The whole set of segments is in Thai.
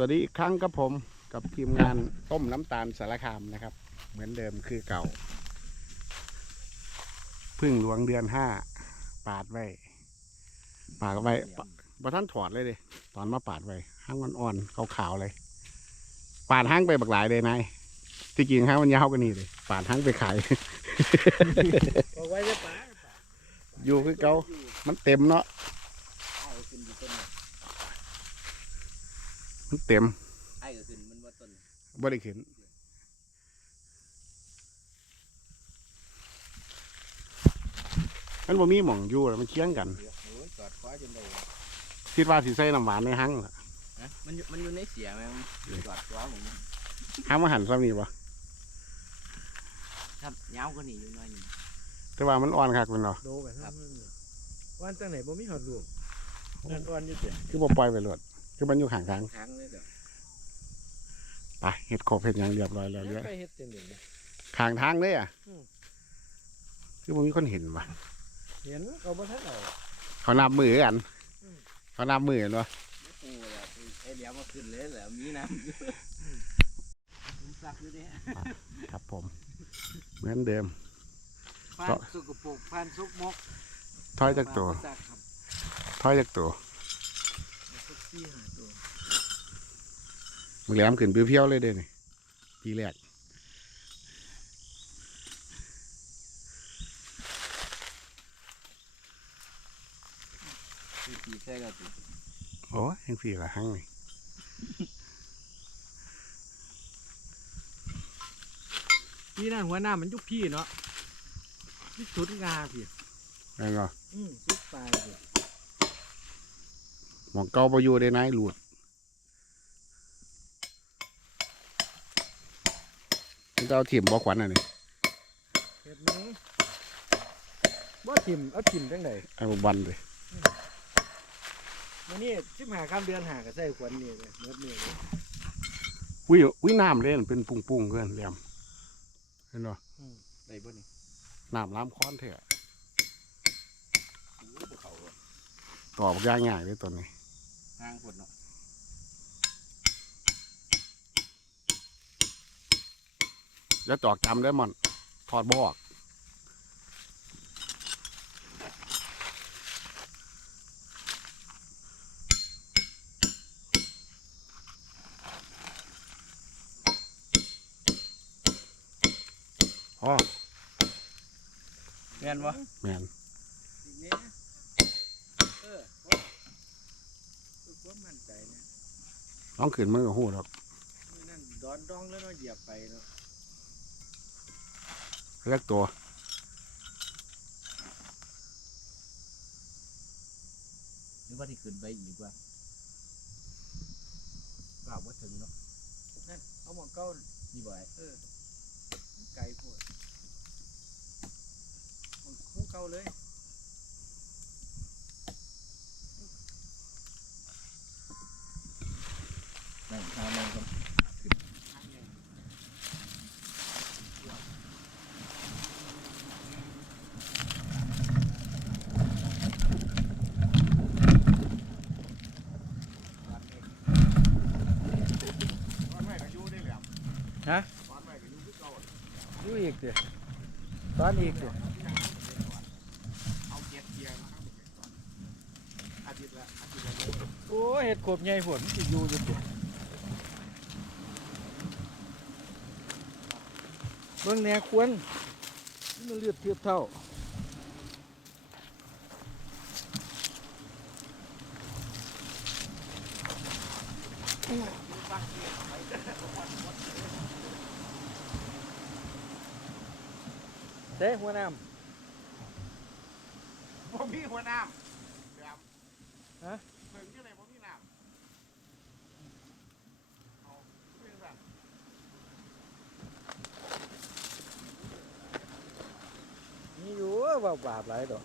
วัสดีอีกครั้งกับผมกับทีมงานต้มน้ำตาลสารคามนะครับ เหมือนเดิมคือเก่า พึ่งหลวงเดือนห้าปาดไว้ ปาดไว้ปะบ่ท่านถอดเลยเดิตอนมาปาดไว้ห้างมันอ่อนๆขาวๆเลย ปาดห้างไปบักหลายเลยนายที่จริงห้างมันยาวกว่านี้เลยปาดห้างไปขายเอาไว้จะป่าอยู่คือเก่ามันเต็มเนาะ ไอ้ขึ้นอยู่ต้น มันเต็มไอ้ก็ขึ้นมันว่าต้นบ่ได้ขึ้นมันบ่มีหม่องอยู่แล้วมันเคียงกันโอ้ยจอดคว้าจนได้คิดว่าสิใส่น้ำหวานในหังล่ะนะมันอยู่มันอยู่ในเสียแม่งจอดคว้าผมหังมาหันซ้ำนี่บ่ครับยาวกว่านี้อยู่หน่อยหนึงแต่ว่ามันอ่อนคักเป็นเนาะโดกันครับวันจังไหนบ่มีหอดลูกนั่นอ่อนอยู่เสียคือบ่ปล่อยไปโลด คือมันอยู่ข้างทางทางเลยเด้อไปเฮ็ดครบเฮ็ดหยังเรียบร้อยแล้วเรียบไปเฮ็ดจังได๋ข้างทางเลยอะอืม คือบ่มีคนเห็นว่ะเห็นเขาบ่ทันเอาเขานับมือกันอืมเขานับมือกันเนาะโอ้ยไอ้เหลียวมาขึ้นเลยแหละมีน้ำอยู่ผมซักอยู่เด้ครับผม เหมือนเดิมพันสุกปรกพันสุกมกถอยจากตัวซักครับถอยจากตัว สักสี่ห้าตั วมึงแหลมขึ้นเพียวๆเลยเด้นี่ปีแรกสี่สี่ใช่ก็ติโอ้ยยังสี่ละหังนี่พี่นั่นหัวหน้ามันยุคพี่เนาะนี่สุดงาพี่แม่นบ่อืมสุดปลายพี่หมองเก่าบ่อยู่ได้นายหลุด มันจะเอาถิ่มบ่ขวัญอันนี้เฮ็ดหนึงบ่ทิ่มเอาทิ่มจังได๋เอาบันเลยมื้อนี้15ค่ำเดือน5ก็ใส่ขวัญนี่เลยเมื่อนี้เลยวิวิน้ำเลยมันเป็นปุ้งๆเพื่อนแหลมเห็นบ่ได้บ่นี่น้ำล้ำค้อนเถอะโอ้ยภูเขาต่อบักย่างง่ายเลยตัวนี้ห่างฝนเนาะ แล้วตอกจำได้มันถอดบออกอ๋อแม่นบ่แม่นอีกแน่เออคือความมั่นใจนะน้องขืนมือกับหูหรอกมื้อนั้นดอนดองแล้วเนาะเหยียบไปเนาะ เรียกตัวหรือว่าที่ขึ้นไปอีกว่ากล่าวว่าถึงเนาะนั่นเอาหมองเก่านี่บ่ไอ้เออมันไกลโพดมันคู่เก่าเลย นั่นทางนั้นก็ ฮะ อยู่อีกสิตอนอีกสิเอาเกียร์เกียร์นะครับอาทิตย์ละอาทิตย์ละโลโอ้เห็ดขบใหญ่ผลสิอยู่อยู่สิเบิ่งแหนควรมันเลือดเทียบเท่า เด้หัวน้ผมมีหัวน้ำแบบฮะเพิ่งที่ไหนผมมีน้ำเอาเป็นแบบำนี่อยู่ว่าบาปหลายดอก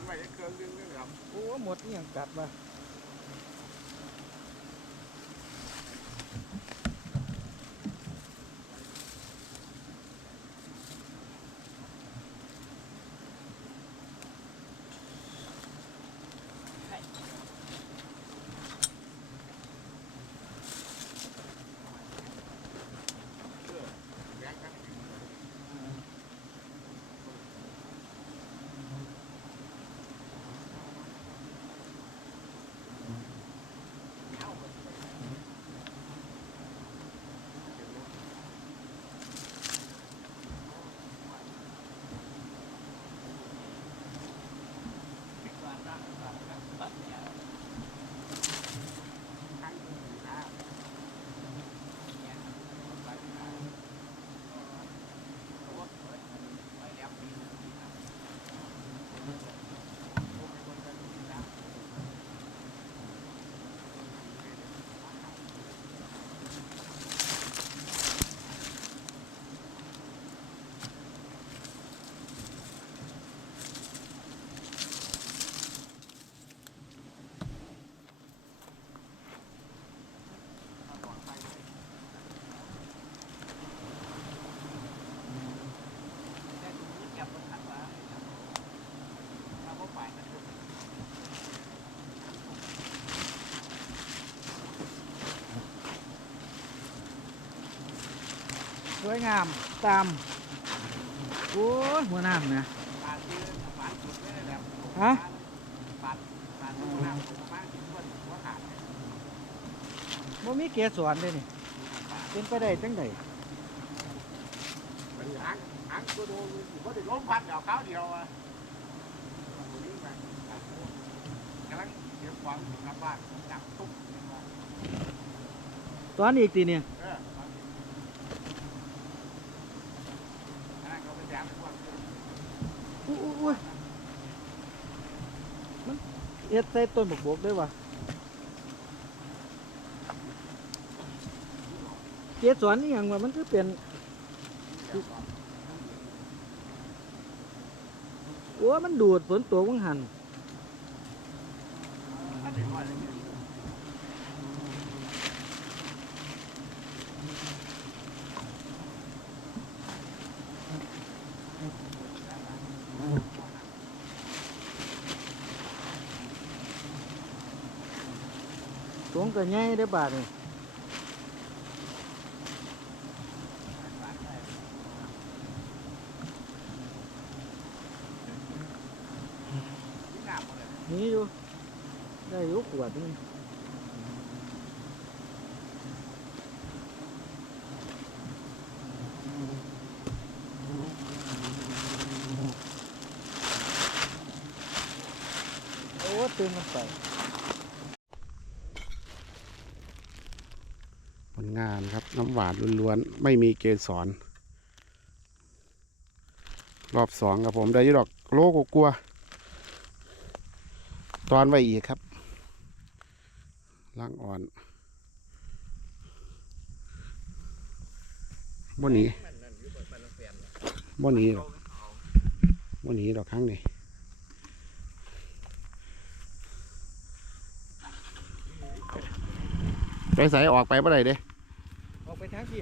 อนไว้เครื่องนึงนี่ครับโอ้หมดเนี่ยกัดมา แรงกัน ส วยงามตามโอ้ยหัวน้ำนะปานปาดสุดเลยแบบฮะปาดปาดหัวหน้าผมมากินเพื่อนหัวขาดบ่มีเกสรเลยนี่เป็นไปได้จังไดมังหางตัวดูบ่ได้ล้มพัดเอาเขาเดียวอะกำลังเก็บของกลับบ้านจับตุ๊กตอนอีกทีเนี่ย เอออันนั้นเขาไปแจกพวก อู้อู้อู้มัน เอ็ดใส่ต้นบกบกด้วยวะเกสรนี่ยังว่ามันคือเป็น โอ้ มันดูดฝนตกวังหัน อันนี้ว่าอะไรเนี่ย สวงก็ใหญ่ได้บาดนี่ที่อยู่ ได้อยู่ขวดนึงโอ้ตื่นมันไป ลงานครับ น้ำหวานล้วนๆ ไม่มีเกสรรอบสองครับผม ได้ยดอกโลกกลัว ตอนไว้อีกครับล่างอ่อนบ่หนีบ่หนีหรอกบ่หนีดอกครั้งนี้ไปใส่ออกไปบ่อได้เด้อางที่